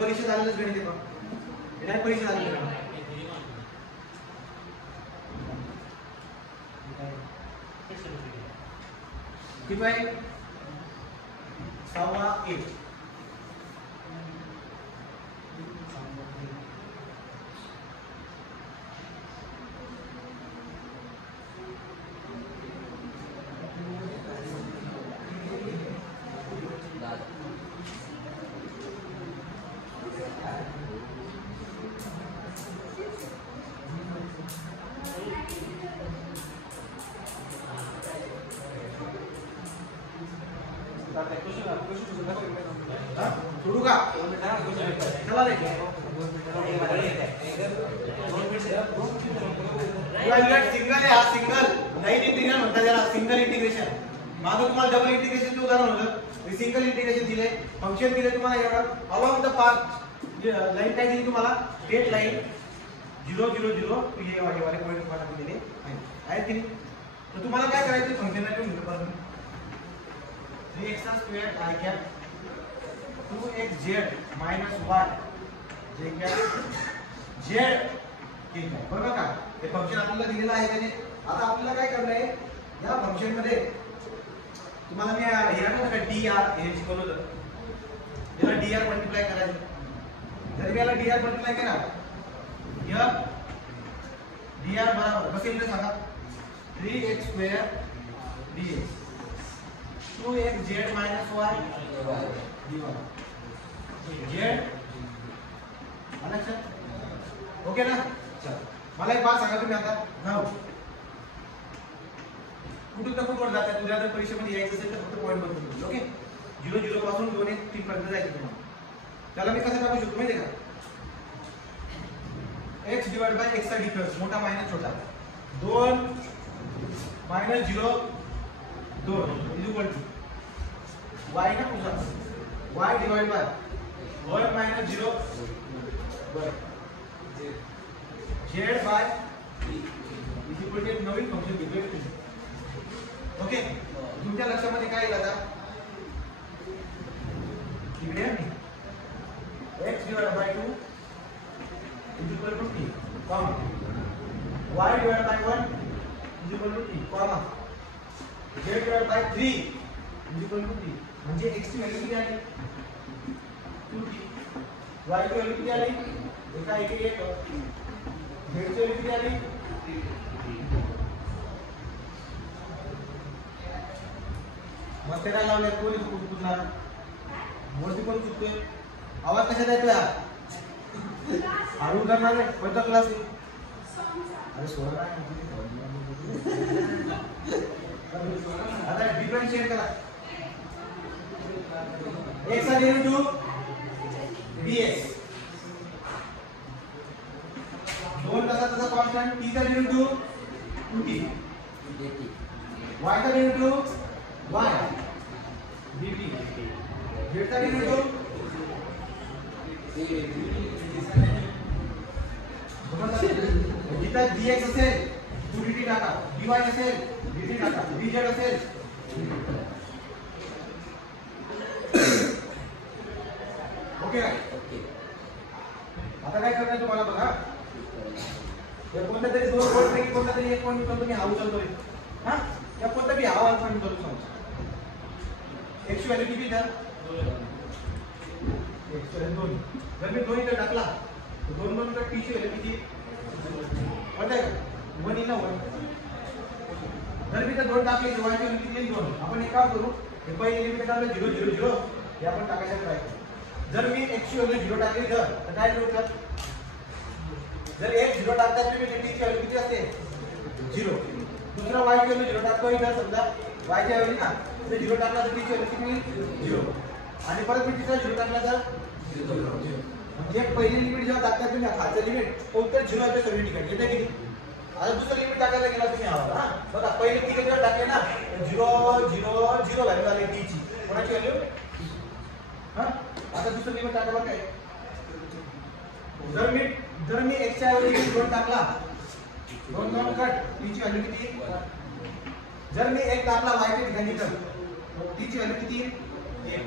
परीक्षा झालेलंच गणित आहे बघ. हे नाही परीक्षा झालेलं गणित. किती आहे 6.1. सोडू का चला रे सिंगल आहे हा सिंगल लाईन इंटिग्रल म्हणतात त्याला सिंगल इंटिग्रेशन. मागं तुम्हाला डबल इंटिग्रेशनचं उदाहरण होतं. सिंगल इंटिग्रेशन दिले फंक्शन दिले तुम्हाला एवढं अलॉंग द पाथ लाईन काय दिली तुम्हाला स्ट्रेट लाईन 0 0 0 हे वाले पॉईंट तुम्हाला दिले आहेत की नाही. तर तुम्हाला काय करायचं फंक्शनला ठेवून परत 3x² i cap 2xz minus y जे cap z ठीक आहे बरोबर का. हे फंक्शन आपल्याला दिलेलं आहे त्याने. आता आपल्याला काय करणार आहे या फंक्शन मध्ये तुम्हाला मी हे ना dr हे शिकवलं होतं. याला dr मल्टिप्लाय करायचं. जर मी याला dr मल्टिप्लाय केला या dr बरोबर कसे येईल सांगा 3x² dx 2xz minus y dy z okay ना. चल मला एक बात सांगा तुम्ही आता नाव कुठून तर कुठवर जातात. तुझ्या जर परीक्षेमध्ये यायचं असेल तर फक्त पॉईंट बदलून ओके 0 0 पासून 2 1 3 पर्यंत जायचं तुम्हाला. त्याला मी कसं टाकू शकतो माहिती आहे का x डिवाइड बाय x चा डिफरन्स मोठा मायनस छोटा 2 minus 0 2 is equal to y ना Pooja y divide by 1 minus 0 z by is equal to नवीन फंक्शन घेतोय. ओके तुमच्या लक्षामध्ये काय येईल आता इकडे x divide by 2 is equal to t comma y divide by 1 is equal to t comma z divide by 3 is equal to t म्हणजे x ची व्हॅल्यू किती आली 2t y ची व्हॅल्यू किती आली एका एक z ची व्हॅल्यू किती आली मग ते काय लावले कोणी चुकणार वरती कोण चुकतोय. आवाज कशात येतोय हळू करणार आहे कोणता क्लास आहे अरे सोडा आता डिफरन्शिएट करा x चा डेरिव्हेटिव्ह dx 2 तसा कॉन्स्टंट t चा डेरिव्हेटिव्ह 2t y चा डेरिव्हेटिव्ह y dt z चा डेरिव्हेटिव्ह जिथं dx असेल 2dt टाका dy असेल dt टाका dz असेल ओके आता काय करणार तुम्हाला बघा या कोणत्या तरी दोन पॉईंट पैकी कोणता तरी एक पॉईंट तुम्ही हा उचलतोय हा या कोणता बी हा पॉईंट करू समजा x ची व्हॅल्यू किती द्या x ची व्हॅल्यू 2 जर मी 2 इथे टाकला तर 2 2 ची व्हॅल्यू किती पडते का 1 इन 1 जर मी तर 2 टाकले तर y ची व्हॅल्यू किती येईल 2. आपण एक काम करू हे पहिले लिमिट टाकलं 0 0 0 हे आपण टाकायचं ट्राय करू. जर मी x ची व्हॅल्यू 0 टाकली तर काय होतं जर x 0 टाकता तुम्ही t ची व्हॅल्यू किती असते 0. दुसरा y ची व्हॅल्यू 0 टाकतोय तर समजा y ची व्हॅल्यू ना ते 0 टाकला तर t ची व्हॅल्यू किती 0 आणि परत मी तिसरा 0 टाकला तर 0 म्हणजे पहिली लिमिट जेव्हा टाकता तुम्ही खालचं लिमिट कोणत्या 0 च्या सगळी ठिकाणी येते किती. आता दुसरं लिमिट टाकायला गेला तुम्ही आहोत हा बघा पहिले t जेव्हा टाकले ना 0 0 0 व्हॅल्यू आली t ची कोणाची व्हॅल्यू हा. आता दुसरं लिमिट टाका बघा जर मी x च्या ऐवजी 2 टाकला 2 2 कट t ची व्हॅल्यू किती जर मी 1 टाकला y च्या ठिकाणी तर t ची व्हॅल्यू किती 1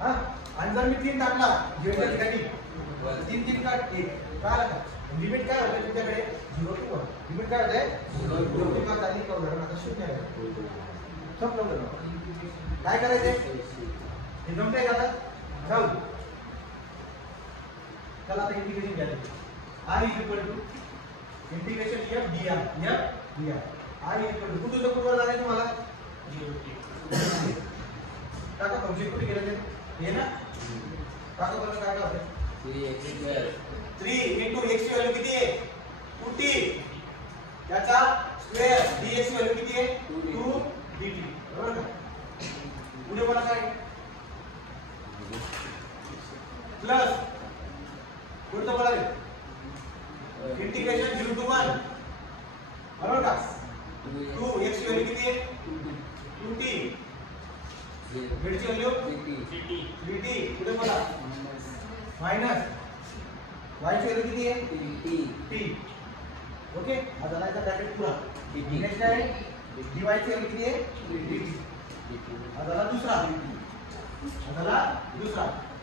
हा आणि जर मी 3 टाकला जेवढ्या ठिकाणी 3 3 काट 1 कळालं का? लिमिट काय होतं तुमच्याकडे 0 to 1. लिमिट काय होते 0 to 1 का चालली का उदाहरण आता 0 आहे. संपलं बरं. काय करायचे हे जमतंय का आता? जाऊ चला आता इंटिग्रेशन घ्या. I equal to integration f dr f dr I equal to कुठून कुठवर जाणार तुम्हाला 0 टाका फंक्शन कुठे गेलं ते हे ना टाका बरं काय काय होतं 3 into x ची व्हॅल्यू किती आहे 2t त्याचा स्क्वेअर dx ची व्हॅल्यू किती आहे 2 dt बरोबर का पुढे मला काय प्लस पुढचं मला इंटिग्रेशन 0 to 1 बरोबर का 2 x ची व्हॅल्यू किती आहे 2t z ची व्हॅल्यू 3t पुढे मला मायनस y ची व्हॅल्यू किती आहे t ओके आता लायचा ब्रॅकेट पुरा नेक्स्ट काय dy ची व्हॅल्यू किती आहे dt आता दुसरा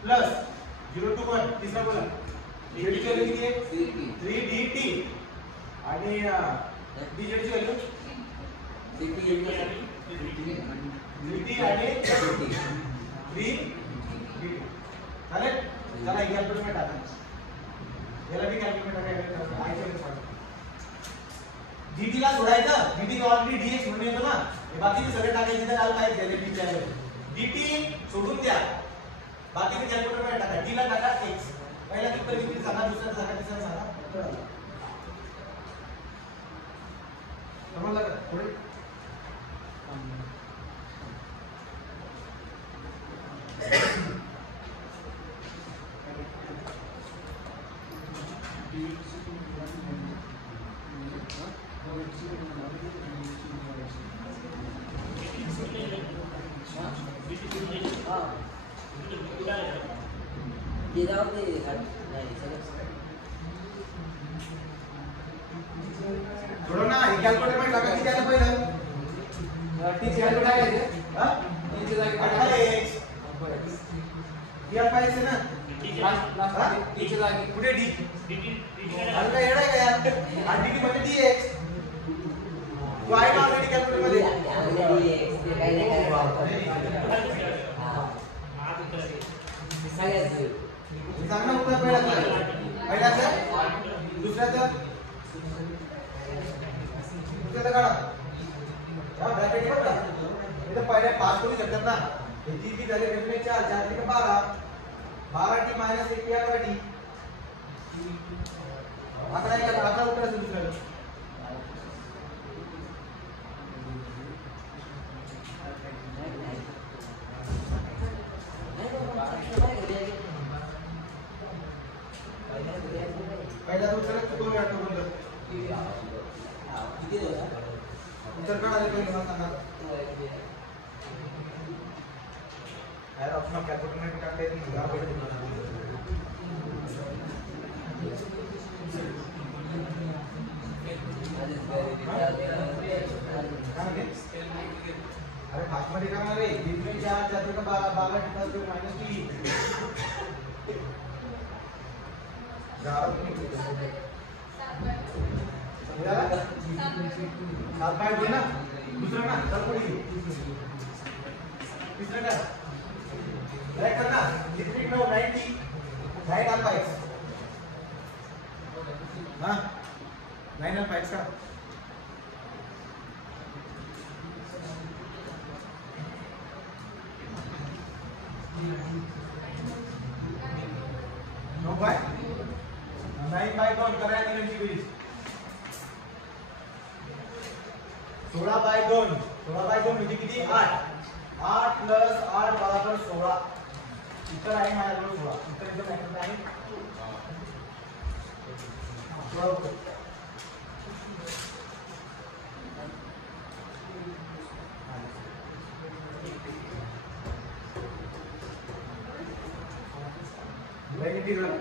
प्लस 0 to 1 तिसरा बोला z ची व्हॅल्यू किती आहे 3 dt आणि dz ची व्हॅल्यू dt आणि 3 चालेल चला एक कॅल्क्युलेटर टाका याला भी कॅल्क्युलेटर टाका dt ला सोडायचं dt ऑलरेडी dx म्हणून येतो ना हे बाकीचे सगळे टाकायचे तर आलं पाहिजे dt च्या dt सोडून द्या बाकीचे कॅल्क्युलेटर टाका d ला टाका x पहिला किती सांगा दुसरा सांगा तिसरा सांगा समजलं का थोडे थोडं ना हे कॅल्क्युलेटर मध्ये टाका किती आलं पहिलं टी ची व्हॅल्यू टाकायची हां टी ची जागी x या पाहिजे ना लास्ट टी ची जागी पुढे डी अरे काय येडा काय यार आणि डी मध्ये dx तो आहे ना ऑलरेडी कॅल्क्युलेटर मध्ये dx ते काही नाही सांगा उत्तर पहिल्याचं दुसऱ्याचं काढा हा ब्रॅकेट वर का इथं पहिले पास करू शकतात ना हे जी झाले म्हणजे 4 4 ते 12 12t मायनस 1 या टी आता काय करा आता उत्तर असेल दुसऱ्याला पहिला दुसरा चुकून वाटतो बोलतो किती होता उत्तर काढायला पाहिजे मला सांगा यार अपना कॅल्क्युलेटर में टाकते हैं तो यहाँ अरे पास में दिखा रे दिन में 4 4 का 12 डिफरेंस तो माइनस टी सात बाय दे ना दूसरा ना चल पड़ी तीसरा का ब्लैक करना लिक्विड में 90 राइट ऑन पाइप्स हाँ 9 ऑन पाइप्स का नो बाय 9 बाय 2 करायची त्यांची बेरीज 16 बाय 2 म्हणजे किती 8 8 प्लस 8 बराबर 16 इतर आहे माझ्याकडे 16 इतर इथं मॅग्नेट आहे 16 इंटीग्रल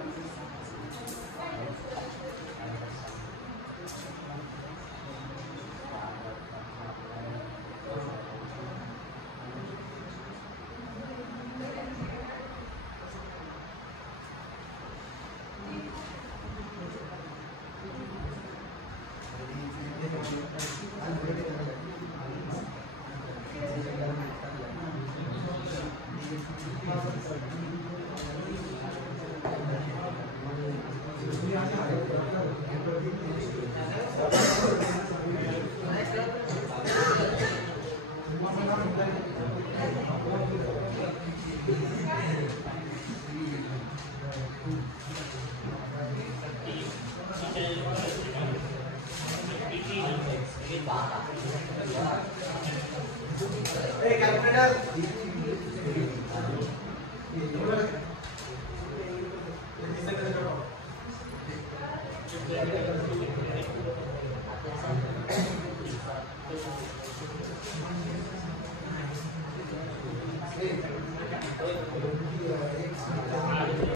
कैलकुलेटर